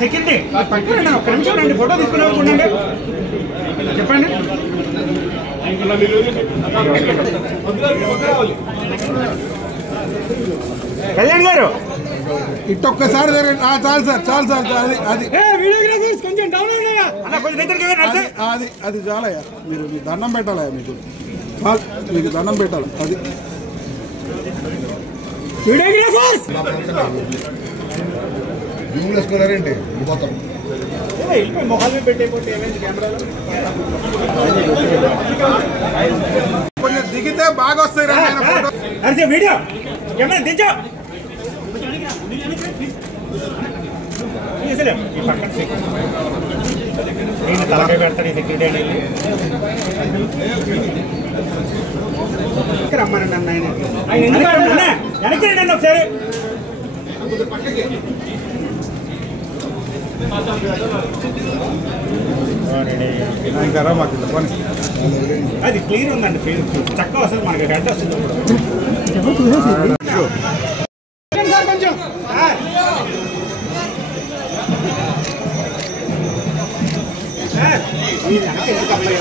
Security పక్కన ఒక్క నిమిషం రండి, ఫోటో తీసుకుని చెప్పండి. కళ్యాణ్ గారు ఇట్టొక్కసారి చాలు సార్, చాలు సార్. అది వీడియోగ్రాఫర్స్ కొంచెం డౌన్ అయ్యా, అది చాలయ్యా. మీరు మీకు దండం పెట్టాలయ్యా, మీకు దండం పెట్టాలి. అది వీడియోగ్రాఫర్స్ వేసుకున్నారేంటి మొత్తం మొహాలు పెట్టేపోతే ఏమైంది కెమెరాలో కొంచెం దిగితే బాగా వస్తాయి. వీడియో కెమెరా దించా నేను తలపై పెడతాను. ఈ సెక్యూరిటీ అనేది రమ్మనండి అన్న, వెనక్కి రండి ఒకసారి. అది క్లియర్ ఉందండి, చక్కగా వస్తుంది మనకి, హెడ్ వస్తుంది. కొంచెం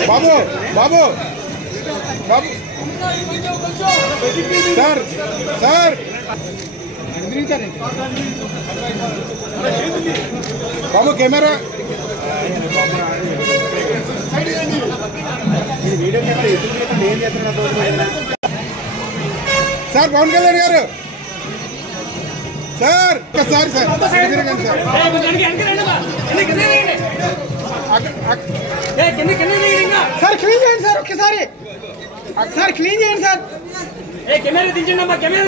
బాబు బాబు బాబు సార్ సార్ బాబు కెమెరా వీడియో కెమెరా ఏం చేస్తున్నారు సార్? పవన్ కళ్యాణ్ గారు సార్, ఒక్కసారి సార్ తిరగండి సార్. సార్ క్లీన్ చేయండి సార్, ఒక్కసారి సార్ క్లీన్ చేయండి సార్. కెమెరా దించండి అమ్మా, కెమెరా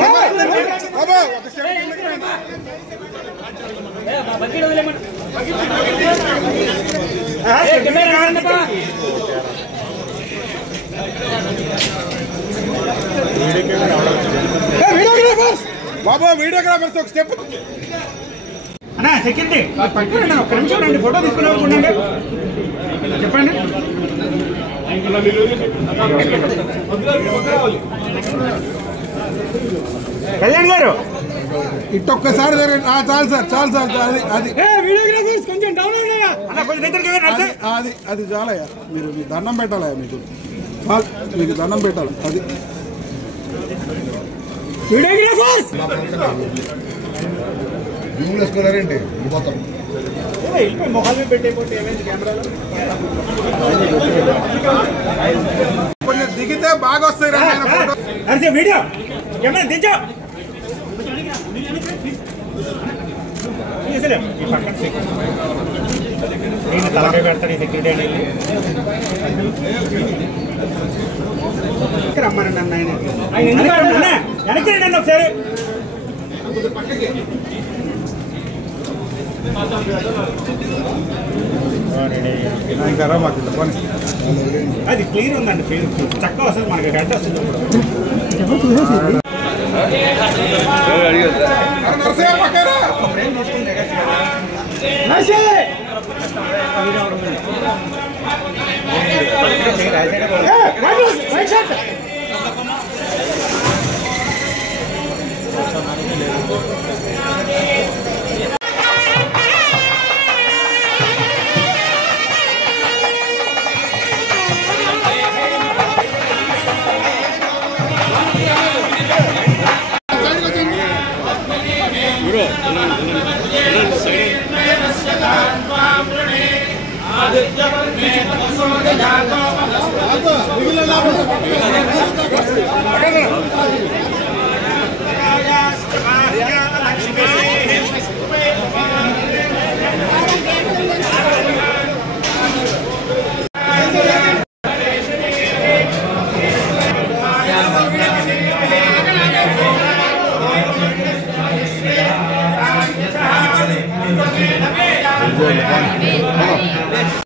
బాబు వీడియోగ్రాఫర్స్ ఒక స్టెప్ అన్నా. సెక్యూరిటీ పక్కన ఒక్క నిమిషం రండి, ఫోటో తీసుకుని చెప్పండి. కళ్యాణ్ గారు ఇట్టొక్కసారి చాలు సార్, చాలు సార్. అది వీడియోగ్రాఫర్స్ కొంచెం డౌన్ అయ్యా, అది చాలయ్యా. మీరు మీకు దండం పెట్టాలయ్యా, మీకు దండం పెట్టాలి. అది వీడియోగ్రాఫర్స్ వేసుకున్నారేంటి మొత్తం మొహాలు పెట్టేపోతే ఏమైంది కెమెరాలో కొంచెం దిగితే బాగా వస్తాయి. వీడియో కెమెరా దించా నేను తలపై పెడతాను. ఈ సెక్యూరిటీ అనేది రమ్మనండి అన్న, వెనక్కి రండి ఒకసారి. అది క్లియర్ ఉందండి, చక్కగా వస్తుంది మనకి, హెడ్ వస్తుంది.